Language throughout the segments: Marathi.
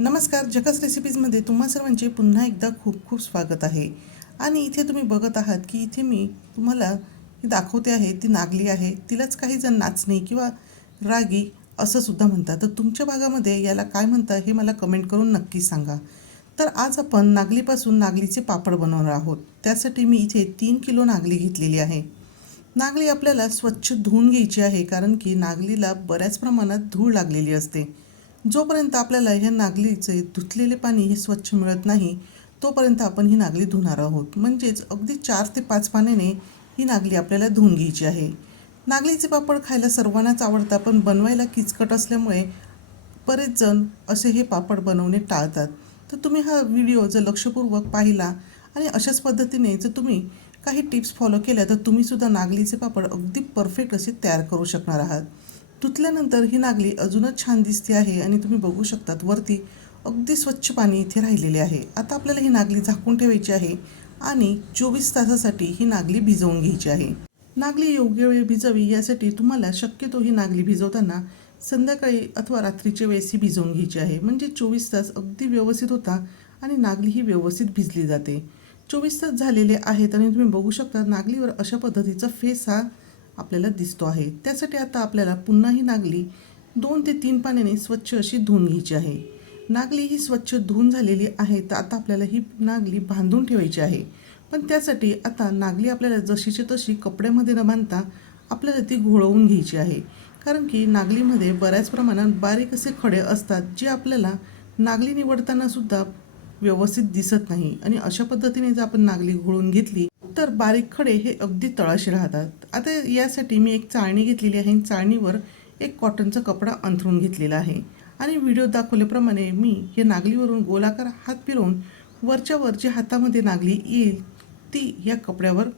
नमस्कार जगस रेसिपीजमध्ये तुम्हा सर्वांचे पुन्हा एकदा खूप खूप स्वागत आहे. आणि इथे तुम्ही बघत आहात की इथे मी तुम्हाला दाखवते आहे ती नागली आहे. तिलाच काही जण नाचणी किंवा रागी असं सुद्धा म्हणतात. तर तुमच्या भागामध्ये याला काय म्हणतात हे मला कमेंट करून नक्की सांगा. तर आज आपण नागलीपासून नागलीचे पापड बनवणार आहोत. त्यासाठी मी इथे तीन किलो नागली घेतलेली आहे. नागली आपल्याला स्वच्छ धुवून घ्यायची आहे कारण की नागलीला बऱ्याच प्रमाणात धूळ लागलेली असते. जोपर्यंत आपल्याला ह्या नागलीचे धुतलेले पाणी हे स्वच्छ मिळत नाही तोपर्यंत आपण ही नागली धुणार आहोत. म्हणजेच अगदी चार ते पाच पाण्याने ही नागली आपल्याला धुवून घ्यायची आहे. नागलीचे पापड खायला सर्वांनाच आवडतात पण बनवायला किचकट असल्यामुळे बरेच जण असे हे पापड बनवणे टाळतात. तर तुम्ही हा व्हिडिओ जर लक्षपूर्वक पाहिला आणि अशाच पद्धतीने जर तुम्ही काही टिप्स फॉलो केल्या तर तुम्हीसुद्धा नागलीचे पापड अगदी परफेक्ट असे तयार करू शकणार आहात. धुतल्यानंतर ही नागली अजूनच छान दिसते आहे आणि तुम्ही बघू शकतात वरती अगदी स्वच्छ पाणी इथे राहिलेले आहे. आता आपल्याला ही नागली झाकून ठेवायची आहे आणि चोवीस तासासाठी ही नागली भिजवून घ्यायची आहे. नागली योग्य वेळ भिजावी यासाठी तुम्हाला शक्यतो ही नागली भिजवताना संध्याकाळी अथवा रात्रीच्या वेळेस ही भिजवून घ्यायची आहे. म्हणजे चोवीस तास अगदी व्यवस्थित होता आणि नागली ही व्यवस्थित भिजली जाते. चोवीस तास झालेले आहेत आणि तुम्ही बघू शकता नागलीवर अशा पद्धतीचा फेस हा आपल्याला दिसतो आहे. त्यासाठी आता आपल्याला पुन्हा ही नागली दोन ते तीन पाण्याने स्वच्छ अशी धुवून घ्यायची आहे. नागली ही स्वच्छ धुवून झालेली आहे तर आता आपल्याला ही नागली बांधून ठेवायची आहे. पण त्यासाठी आता नागली आपल्याला जशीची तशी कपड्यामध्ये न बांधता आपल्याला ती घोळवून घ्यायची आहे. कारण की नागलीमध्ये बऱ्याच प्रमाणात बारीक असे खडे असतात जे आपल्याला नागली निवडताना सुद्धा व्यवस्थित दिसत नाही. आणि अशा पद्धतीने जर आपण नागली घोळून घेतली तर बारीक खडे हे अगदी तळाशी राहतात. आता यासाठी मी एक चाळणी घेतलेली आहे. चाळणीवर एक कॉटनचा कपडा अंथरून घेतलेला आहे. आणि व्हिडिओ दाखवल्याप्रमाणे मी हे नागलीवरून गोलाकार हात फिरवून वरच्या वरच्या हातामध्ये नागली येईल ती या कपड्यावर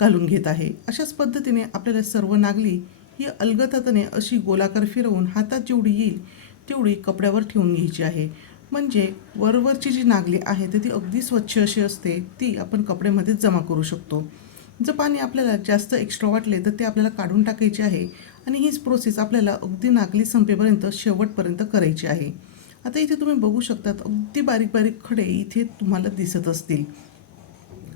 घालून घेत आहे. अशाच पद्धतीने आपल्याला सर्व नागली ही अलगतातने अशी गोलाकार फिरवून हातात जेवढी येईल तेवढी कपड्यावर ठेवून घ्यायची आहे. म्हणजे वरवरची जी नागली आहे तर ती अगदी स्वच्छ अशी असते. ती आपण कपड्यामध्ये जमा करू शकतो. जर पाणी आपल्याला जास्त एक्स्ट्रा वाटले तर ते आपल्याला काढून टाकायचे आहे आणि हीच प्रोसेस आपल्याला अगदी नागली संपेपर्यंत शेवटपर्यंत करायची आहे. आता इथे तुम्ही बघू शकतात अगदी बारीक बारीक खडे इथे तुम्हाला दिसत असतील.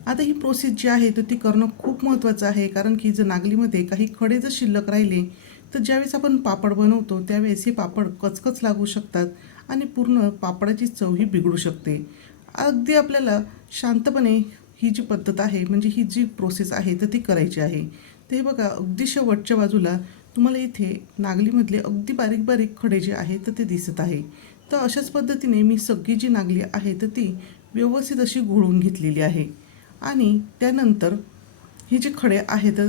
आता ही प्रोसेस जी आहे तर ती करणं खूप महत्त्वाचं आहे कारण की जर नागलीमध्ये काही खडे जर शिल्लक राहिले तर ज्यावेळेस आपण पापड बनवतो त्यावेळेस हे पापड कचकच लागू शकतात. आणि पूर्ण पापडाची चव ही बिघडू शकते. अगदी आपल्याला शांतपणे ही जी पद्धत आहे म्हणजे ही जी प्रोसेस आहे तर ती करायची आहे. ते बघा अगदी शेवटच्या बाजूला तुम्हाला इथे नागलीमधले अगदी बारीक बारीक खडे जे आहेत तर ते दिसत आहे. तर अशाच पद्धतीने मी सगळी जी नागली आहे तर ती व्यवस्थित अशी घोळून घेतलेली आहे. आणि त्यानंतर हे जे खडे आहेत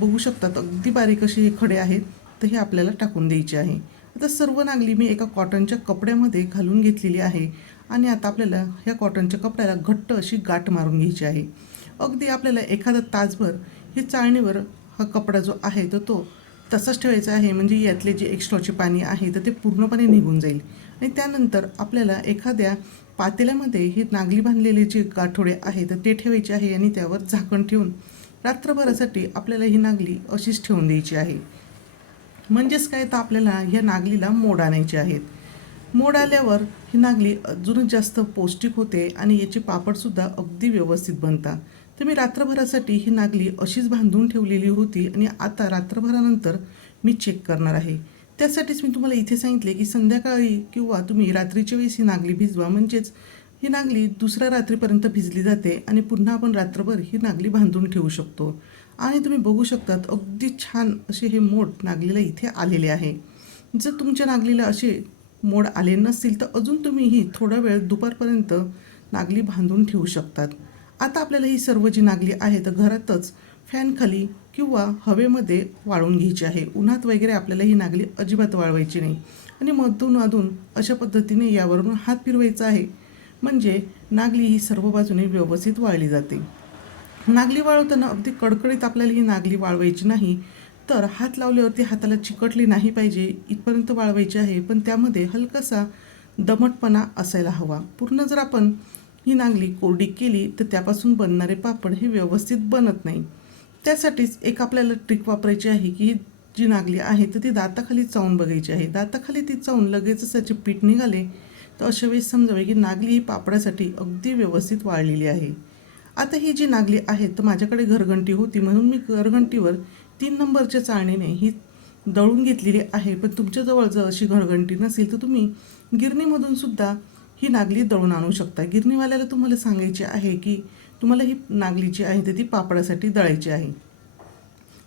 बघू शकतात अगदी बारीक असे हे खडे आहेत तर हे आपल्याला टाकून द्यायचे आहे. आता सर्व नागली मी एका कॉटनच्या कपड्यामध्ये घालून घेतलेली आहे. आणि आता आपल्याला ह्या कॉटनच्या कपड्याला घट्ट अशी गाठ मारून घ्यायची आहे. अगदी आपल्याला एखादा तासभर हे चाळणीवर हा कपडा जो आहे तर तो तसाच ठेवायचा आहे. म्हणजे यातले जे एक्स्ट्राचे पाणी आहे तर ते पूर्णपणे निघून जाईल. आणि त्यानंतर आपल्याला एखाद्या पातेल्यामध्ये हे नागली बांधलेले जे गाठोडे आहे तर ते ठेवायचे आहे आणि त्यावर झाकण ठेवून रात्रभरासाठी आपल्याला ही नागली अशीच ठेवून द्यायची आहे. म्हणजेच काय? तर आपल्याला ह्या नागलीला मोड आणायचे आहेत. मोड आल्यावर ही नागली अजूनच जास्त पौष्टिक होते आणि याचे पापडसुद्धा अगदी व्यवस्थित बनतात. तर मी रात्रभरासाठी ही नागली अशीच बांधून ठेवलेली होती आणि आता रात्रभरानंतर मी चेक करणार आहे. त्यासाठीच मी तुम्हाला इथे सांगितले की संध्याकाळी किंवा तुम्ही रात्रीच्या वेळेस ही नागली भिजवा. म्हणजेच ही नागली दुसऱ्या रात्रीपर्यंत भिजली जाते आणि पुन्हा आपण रात्रभर ही नागली बांधून ठेवू शकतो. आणि तुम्ही बघू शकतात अगदी छान असे हे मोड नागलीला इथे आलेले आहे. जर तुमच्या नागलीला असे मोड आले नसतील तर अजून तुम्ही ही थोडा वेळ दुपारपर्यंत नागली बांधून ठेवू शकतात. आता आपल्याला ही सर्व जी नागली आहे तर घरातच फॅनखाली किंवा हवेमध्ये वाळून घ्यायची आहे. उन्हात वगैरे आपल्याला ही नागली अजिबात वाळवायची नाही. आणि मधून अधून अशा पद्धतीने यावरून हात फिरवायचा आहे. म्हणजे नागली ही सर्व बाजूने व्यवस्थित वाळली जाते. नागली वाळवताना अगदी कडकडीत आपल्याला ही नागली वाळवायची नाही. तर हात लावल्यावरती हाताला चिकटली नाही पाहिजे इथपर्यंत वाळवायची आहे. पण त्यामध्ये हलकासा दमटपणा असायला हवा. पूर्ण जर आपण ही नागली कोरडी केली तर त्यापासून बनणारे पापड हे व्यवस्थित बनत नाही. त्यासाठीच एक आपल्याला ट्रिक वापरायची आहे की ही जी नागली आहे तर ती दाताखाली चावून बघायची आहे. दाताखाली ती चावून लगेचच त्याचे पीठ निघाले तर अशा वेळेस समजावे की नागली ही पापडासाठी अगदी व्यवस्थित वाळलेली आहे. आता ही जी नागली आहे तर माझ्याकडे घरघंटी होती. म्हणून मी घरघंटीवर तीन नंबरच्या चाळणीने ही दळून घेतलेली आहे. पण तुमच्याजवळ जर अशी घरघंटी नसेल तर तुम्ही गिरणीमधून सुद्धा ही नागली दळून आणू शकता. गिरणीवाल्याला तुम्हाला सांगायची आहे की तुम्हाला ही नागली जी आहे तर ती पापडासाठी दळायची आहे.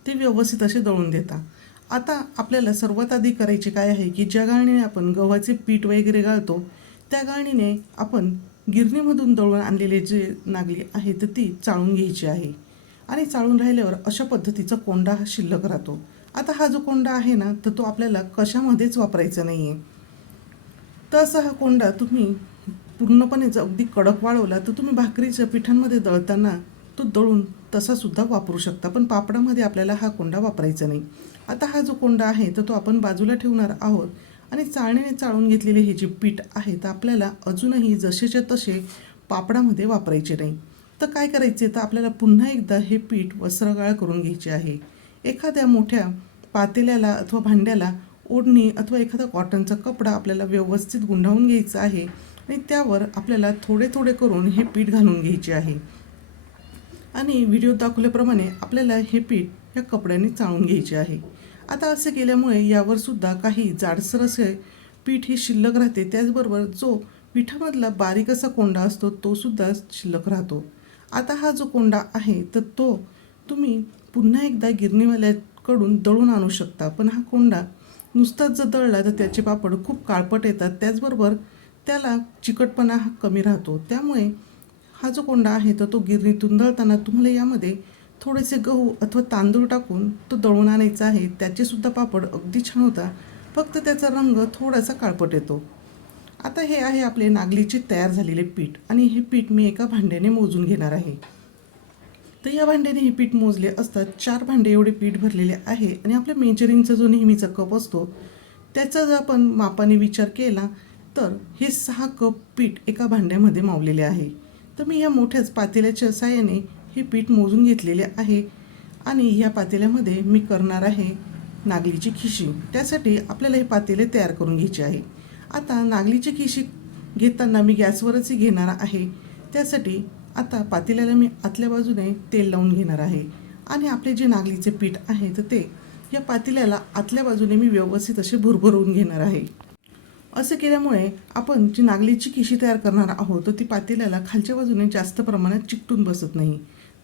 ते व्यवस्थित असे दळून देता. आता आपल्याला सर्वात आधी करायचे काय आहे की ज्या गाळणीने आपण गव्हाचे पीठ वगैरे गाळतो त्या गाळणीने आपण गिरणीमधून दळून आणलेले जे नागली आहे तर ती चाळून घ्यायची आहे. आणि चाळून राहिल्यावर अशा पद्धतीचा कोंडा हा शिल्लक राहतो. आता हा जो कोंडा आहे ना तर तो आपल्याला कशामध्येच वापरायचा नाही आहे तर असा हा कोंडा तुम्ही पूर्णपणे जर अगदी कडक वाळवला तर तुम्ही भाकरीच्या पिठांमध्ये दळताना तो दळून तसा सुद्धा वापरू शकता. पण पापडामध्ये आपल्याला हा कोंडा वापरायचा नाही. आता हा जो कोंडा आहे तर तो आपण बाजूला ठेवणार आहोत. आणि चाळणीने चाळून घेतलेले हे जे पीठ आहे तर आपल्याला अजूनही जसेच्या तसे पापडामध्ये वापरायचे नाही. तर काय करायचे? तर आपल्याला पुन्हा एकदा हे पीठ वस्त्रगाळ करून घ्यायचे आहे. एखाद्या मोठ्या पातेल्याला अथवा भांड्याला ओढणी अथवा एखादा कॉटनचा कपडा आपल्याला व्यवस्थित गुंडाळून घ्यायचा आहे आणि त्यावर आपल्याला थोडे थोडे करून हे पीठ घालून घ्यायचे आहे. आणि व्हिडिओ दाखवल्याप्रमाणे आपल्याला हे पीठ या कपड्याने चाळून घ्यायचे आहे. आता असे केल्यामुळे यावर सुद्धा काही जाडसर असे पीठ ही शिल्लक राहते. त्याचबरोबर जो पिठामधला बारीक असा कोंडा असतो तो सुद्धा शिल्लक राहतो. आता हा जो कोंडा आहे तर तो तुम्ही पुन्हा एकदा गिरणीवाल्याकडून दळून आणू शकता. पण हा कोंडा नुसताच जर दळला तर त्याचे पापड खूप काळपट येतात. त्याचबरोबर त्याला चिकटपणा हा कमी राहतो. त्यामुळे हा जो कोंडा आहे तर तो गिरणीतून दळताना तुम्हाला यामध्ये थोडेसे गहू अथवा तांदूळ टाकून तो दळून आणायचा आहे. त्याचेसुद्धा पापड अगदी छान होता. फक्त त्याचा रंग थोडासा काळपट येतो. आता हे आहे आपले नागलीचे तयार झालेले पीठ आणि हे पीठ मी एका भांड्याने मोजून घेणार आहे. तर या भांड्याने हे पीठ मोजले असतात चार भांडे एवढे पीठ भरलेले आहे आणि आपल्या मेजरिंगचा जो नेहमीचा कप असतो त्याचा जर आपण मापाने विचार केला तर हे सहा कप पीठ एका भांड्यामध्ये मावलेले आहे. तर मी या मोठ्याच पातेल्याच्या साह्याने हे पीठ मोजून घेतलेले आहे आणि ह्या पातेल्यामध्ये मी करणार आहे नागलीची खिशी. त्यासाठी आपल्याला हे पातेले तयार करून घ्यायचे आहे. आता नागलीची खिशी घेताना मी गॅसवरच घेणार आहे. त्यासाठी आता पातेल्याला मी आतल्या बाजूने तेल लावून घेणार आहे. आणि आपले जे नागलीचे पीठ आहे तर ते या पातेल्याला आतल्या बाजूने मी व्यवस्थित असे भरभरून घेणार आहे. असं केल्यामुळे आपण जी नागलीची खिशी तयार करणार आहोत तर ती पातेल्याला खालच्या बाजूने जास्त प्रमाणात चिकटून बसत नाही.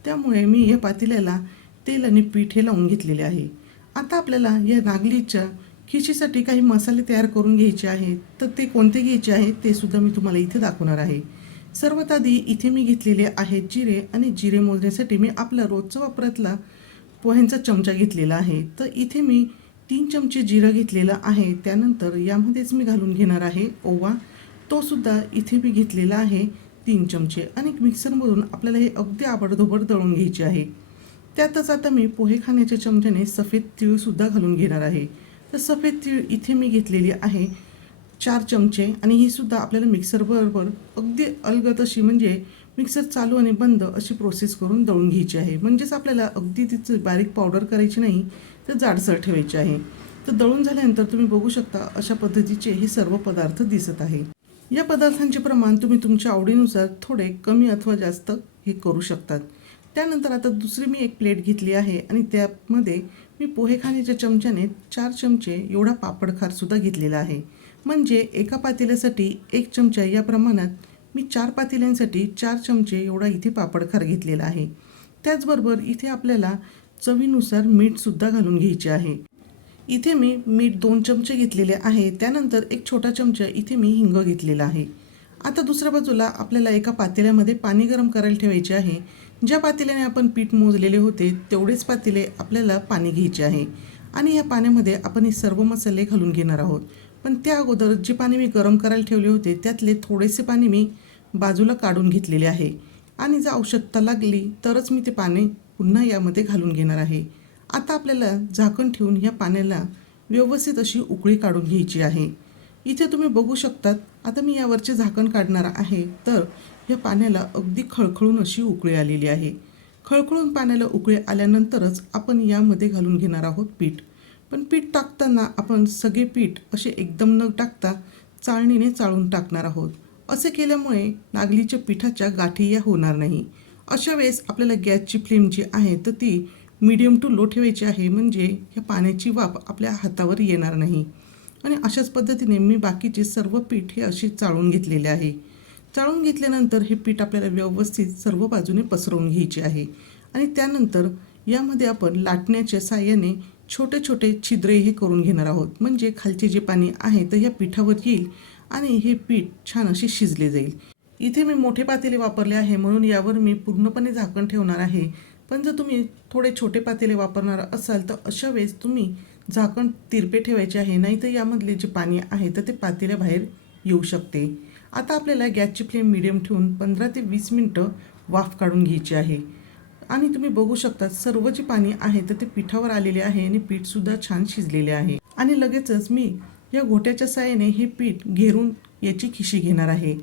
त्यामुळे मी या पातेल्याला तेल आणि पीठ हे लावून घेतलेले आहे. आता आपल्याला या नागलीच्या खिशीसाठी काही मसाले तयार करून घ्यायचे आहेत. तर ते कोणते घ्यायचे आहेत ते सुद्धा मी तुम्हाला इथे दाखवणार आहे. सर्वात आधी इथे मी घेतलेले आहेत जिरे आणि जिरे मोजण्यासाठी मी आपला रोजचा वापरातला पोह्यांचा चमचा घेतलेला आहे. तर इथे मी तीन चमचे जिरं घेतलेलं आहे. त्यानंतर यामध्येच मी घालून घेणार आहे ओवा. तो सुद्धा इथे मी घेतलेला आहे. तीन चमचे आणि मिक्सरमधून आपल्याला हे अगदी आबडधोबड दळून घ्यायचे आहे. त्यातच आता मी पोहे खाण्याच्या चमच्याने सफेद तिळसुद्धा घालून घेणार आहे. तर सफेद तीळ इथे मी घेतलेली आहे चार चमचे आणि ही सुद्धा आपल्याला मिक्सरबरोबर अगदी अलगत अशी म्हणजे मिक्सर चालू आणि बंद अशी प्रोसेस करून दळून घ्यायची आहे. म्हणजेच आपल्याला अगदी तिचं बारीक पावडर करायची नाही तर जाडसर ठेवायची आहे. तर दळून झाल्यानंतर तुम्ही बघू शकता अशा पद्धतीचे हे सर्व पदार्थ दिसत आहे. या पदार्थांचे प्रमाण तुम्ही तुमच्या आवडीनुसार थोडे कमी अथवा जास्त हे करू शकतात. त्यानंतर आता दुसरी मी एक प्लेट घेतली आहे आणि त्यामध्ये मी पोहे खाण्याच्या चमच्याने चार चमचे एवढा पापडखारसुद्धा घेतलेला आहे. म्हणजे एका पातेल्यासाठी एक चमचा या प्रमाणात मी चार पातेल्यांसाठी चार चमचे एवढा इथे पापडखार घेतलेला आहे. त्याचबरोबर इथे आपल्याला चवीनुसार मीठसुद्धा घालून घ्यायचे आहे. इथे मी मीठ दोन चमचे घेतलेले आहे. त्यानंतर एक छोटा चमचा इथे मी हिंग घेतलेला आहे. आता दुसऱ्या बाजूला आपल्याला एका पातेल्यामध्ये पाणी गरम करायला ठेवायचे आहे. ज्या पातेल्याने आपण पीठ मोजलेले होते तेवढेच पातेले आपल्याला पाणी घ्यायचे आहे. आणि या पाण्यामध्ये आपण हे सर्व मसाले घालून घेणार आहोत. पण त्या अगोदर जे पाणी मी गरम करायला ठेवले होते त्यातले थोडेसे पाणी मी बाजूला काढून घेतलेले आहे. आणि जर आवश्यकता लागली तरच मी ते पाणी पुन्हा यामध्ये घालून घेणार आहे. आता आपल्याला झाकण ठेवून या पाण्याला व्यवस्थित अशी उकळी काढून घ्यायची आहे. इथे तुम्ही बघू शकतात आता मी यावरचे झाकण काढणार आहे तर या पाण्याला अगदी खळखळून अशी उकळी आलेली आहे. खळखळून पाण्याला उकळी आल्यानंतरच आपण यामध्ये घालून घेणार आहोत पीठ. पण पीठ टाकताना आपण सगळे पीठ असे एकदम न टाकता चाळणीने चाळून टाकणार आहोत. असे केल्यामुळे नागलीच्या पिठाच्या गाठी या होणार नाही. अशा वेळेस आपल्याला गॅसची फ्लेम जी आहे तर ती मीडियम टू लो ठेवायची आहे म्हणजे ह्या पाण्याची वाफ आपल्या हातावर येणार नाही. आणि अशाच पद्धतीने मी बाकीचे सर्व पीठ हे असे चाळून घेतलेले आहे. चाळून घेतल्यानंतर हे पीठ आपल्याला व्यवस्थित सर्व बाजूने पसरवून घ्यायचे आहे. आणि त्यानंतर यामध्ये आपण लाटण्याच्या साहाय्याने छोटे छोटे छिद्रे हे करून घेणार आहोत. म्हणजे खालचे जे पाणी आहे तर या पिठावर येईल आणि हे पीठ छान असे शिजले जाईल. इथे मी मोठे पातेले वापरले आहे म्हणून यावर मी पूर्णपणे झाकण ठेवणार आहे. पण जर तुम्ही थोडे छोटे पातेले वापरणार असाल तर अशा वेळेस तुम्ही झाकण तिरपे ठेवायचे आहे. नाहीतर यामधले जे पाणी आहे तर ते पातेल्याबाहेर येऊ शकते. आता आपल्याला गॅसची फ्लेम मिडियम ठेवून पंधरा ते वीस मिनटं वाफ काढून घ्यायची आहे. आणि तुम्ही बघू शकता सर्व जे पाणी आहे तर ते पिठावर आलेले आहे आणि पीठसुद्धा छान शिजलेले आहे. आणि लगेचच मी या घोट्याच्या साहाय्याने हे पीठ घेरून याची खिशी घेणार आहे.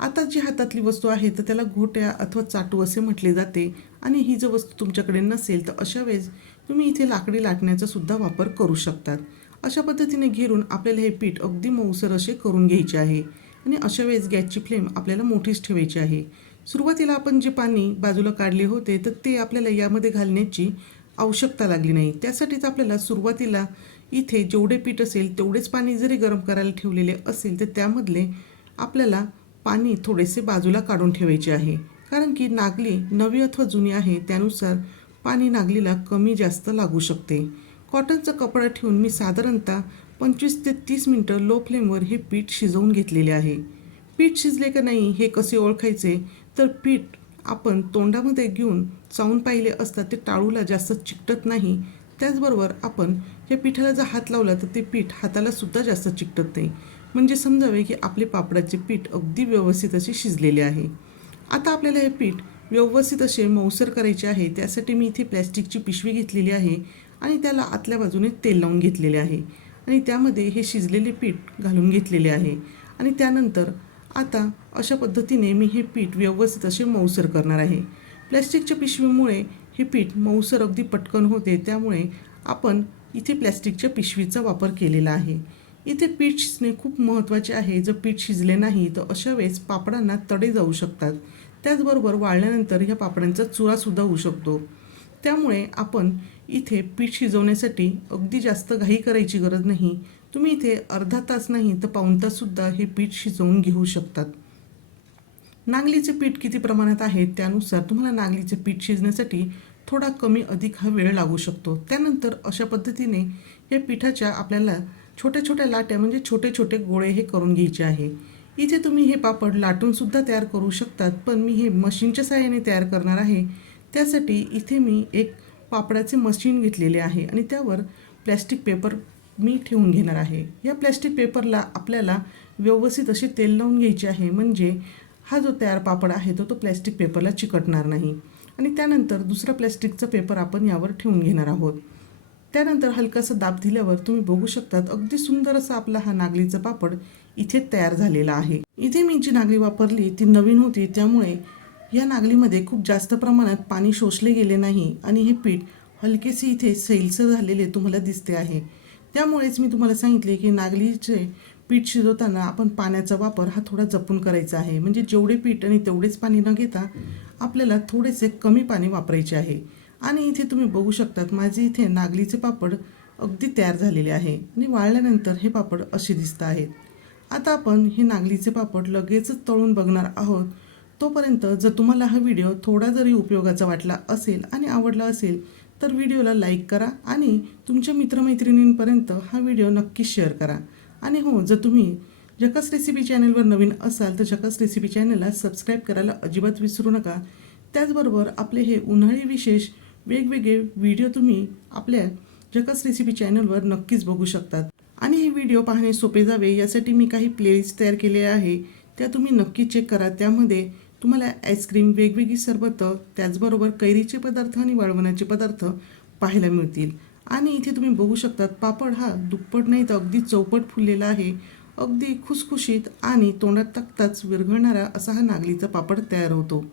आता जी हातातली वस्तू आहे तर त्याला घोट्या अथवा चाटू असे म्हटले जाते. आणि ही जर वस्तू तुमच्याकडे नसेल तर अशा वेळेस तुम्ही इथे लाकडी लाटण्याचा सुद्धा वापर करू शकतात. अशा पद्धतीने घेरून आपल्याला हे पीठ अगदी मऊसर असे करून घ्यायचे आहे. आणि अशा वेळेस गॅसची फ्लेम आपल्याला मोठीच ठेवायची आहे. सुरुवातीला आपण जे पाणी बाजूला काढले होते तर ते आपल्याला यामध्ये घालण्याची आवश्यकता लागली नाही. त्यासाठीच आपल्याला सुरुवातीला इथे जेवढे पीठ असेल तेवढेच पाणी जरी गरम करायला ठेवलेले असेल तर त्यामधले आपल्याला पाणी थोडेसे बाजूला काढून ठेवायचे आहे. कारण की नागली नवी अथवा जुनी आहे त्यानुसार पाणी नागलीला कमी जास्त लागू शकते. कॉटनचा कपडा ठेवून मी साधारणतः पंचवीस ते तीस मिनटं लो फ्लेमवर हे पीठ शिजवून घेतलेले आहे. पीठ शिजले का नाही हे कसे ओळखायचे? तर पीठ आपण तोंडामध्ये घेऊन चावून पाहिले असता ते टाळूला जास्त चिकटत नाही. त्याचबरोबर आपण या पिठाला जर हात लावला तर ते पीठ हातालासुद्धा जास्त चिकटत. नाही म्हणजे समजावे की आपले पापडाचे पीठ अगदी व्यवस्थित असे शिजलेले आहे. आता आपल्याला हे पीठ व्यवस्थित असे मऊसर करायचे आहे त्यासाठी मी इथे प्लॅस्टिकची पिशवी घेतलेली आहे आणि त्याला आतल्या बाजूने तेल लावून घेतलेले आहे. आणि त्यामध्ये हे शिजलेले पीठ घालून घेतलेले आहे. आणि त्यानंतर आता अशा पद्धतीने मी हे पीठ व्यवस्थित असे मऊसर करणार आहे. प्लॅस्टिकच्या पिशवीमुळे हे पीठ मऊसर अगदी पटकन होते त्यामुळे आपण इथे प्लॅस्टिकच्या पिशवीचा वापर केलेला आहे. इथे पीठ शिजणे खूप महत्त्वाचे आहे. जर पीठ शिजले नाही तर अशा वेळेस पापडांना तडे जाऊ शकतात. त्याचबरोबर वाळल्यानंतर ह्या पापडांचा चुरासुद्धा होऊ शकतो. त्यामुळे आपण इथे पीठ शिजवण्यासाठी अगदी जास्त घाई करायची गरज नाही. तुम्ही इथे अर्धा तास नाही तर पाऊण ताससुद्धा हे पीठ शिजवून घेऊ शकतात. नागलीचे पीठ किती प्रमाणात आहे त्यानुसार तुम्हाला नागलीचे पीठ शिजण्यासाठी थोडा कमी अधिक हा वेळ लागू शकतो. त्यानंतर अशा पद्धतीने या पिठाच्या आपल्याला छोट्या छोट्या लाट्या म्हणजे छोटे छोटे गोळे हे करून घ्यायचे आहे. इथे तुम्ही हे पापड लाटूनसुद्धा तयार करू शकतात पण मी हे मशीनच्या साहाय्याने तयार करणार आहे. त्यासाठी इथे मी एक पापडाचे मशीन घेतलेले आहे आणि त्यावर प्लॅस्टिक पेपर मी ठेवून घेणार आहे. या प्लॅस्टिक पेपरला आपल्याला व्यवस्थित असे तेल लावून घ्यायचे आहे म्हणजे हा जो तयार पापड आहे तो तो प्लॅस्टिक पेपरला चिकटणार नाही. आणि त्यानंतर दुसरा प्लॅस्टिकचा पेपर आपण यावर ठेवून घेणार आहोत. त्यानंतर हलकासा दाब दिल्यावर तुम्ही बघू शकतात अगदी सुंदर असा आपला हा नागलीचा पापड इथे तयार झालेला आहे. इथे मी जी नागली वापरली ती नवीन होती त्यामुळे या नागलीमध्ये खूप जास्त प्रमाणात पाणी शोषले गेले नाही आणि हे पीठ हलकेसे इथे सैलसर झालेले तुम्हाला दिसते आहे. त्यामुळेच मी तुम्हाला सांगितले की नागलीचे पीठ शिजवताना आपण पाण्याचा वापर हा थोडा जपून करायचा आहे. म्हणजे जेवढे पीठ आणि तेवढेच पाणी न घेता आपल्याला थोडेसे कमी पाणी वापरायचे आहे. आणि इथे तुम्ही बघू शकतात माझे इथे नागलीचे पापड अगदी तयार झालेले आहे आणि वाळल्यानंतर हे पापड असे दिसत आहेत. आता आपण हे नागलीचे पापड लगेचच तळून बघणार आहोत. तोपर्यंत जर तुम्हाला हा व्हिडिओ थोडा जरी उपयोगाचा वाटला असेल आणि आवडला असेल तर व्हिडिओला लाईक करा आणि तुमच्या मित्रमैत्रिणींपर्यंत हा व्हिडिओ नक्की शेअर करा. आणि हो जर तुम्ही जकास रेसिपी चॅनलवर नवीन असाल तर जकास रेसिपी चॅनलला सबस्क्राईब करायला अजिबात विसरू नका. त्याचबरोबर आपले हे उन्हाळी विशेष वेगवेगळे व्हिडिओ तुम्ही आपल्या जकस रेसिपी चॅनलवर नक्कीच बघू शकतात. आणि हे व्हिडिओ पाहणे सोपे जावे यासाठी मी काही प्लेलिस्ट तयार केले आहे. त्या तुम्ही नक्की चेक करा. त्यामध्ये तुम्हाला आईस्क्रीम वेगवेगळी सरबतं त्याचबरोबर कैरीचे पदार्थ आणि वाळवणाचे पदार्थ पाहायला मिळतील. आणि इथे तुम्ही बघू शकतात पापड हा दुप्पट नाही तर अगदी चौपट फुललेला आहे. अगदी खुसखुशीत आणि तोंडात टाकताच विरघळणारा असा हा नागलीचा पापड तयार होतो.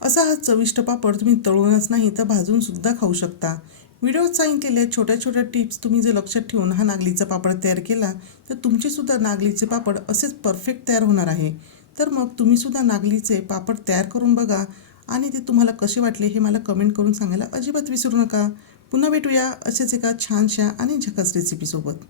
असा हा चविष्ट पापड तुम्ही तळूनच नाही तर भाजूनसुद्धा खाऊ शकता. व्हिडिओत सांगितलेल्या छोट्या छोट्या टिप्स तुम्ही जर लक्षात ठेवून हा नागलीचा पापड तयार केला तर तुमचेसुद्धा नागलीचे पापड असेच परफेक्ट तयार होणार आहे. तर मग तुम्हीसुद्धा नागलीचे पापड तयार करून बघा आणि ते तुम्हाला कसे वाटले हे मला कमेंट करून सांगायला अजिबात विसरू नका. पुन्हा भेटूया असेच एका छानशा आणि झकास रेसिपीसोबत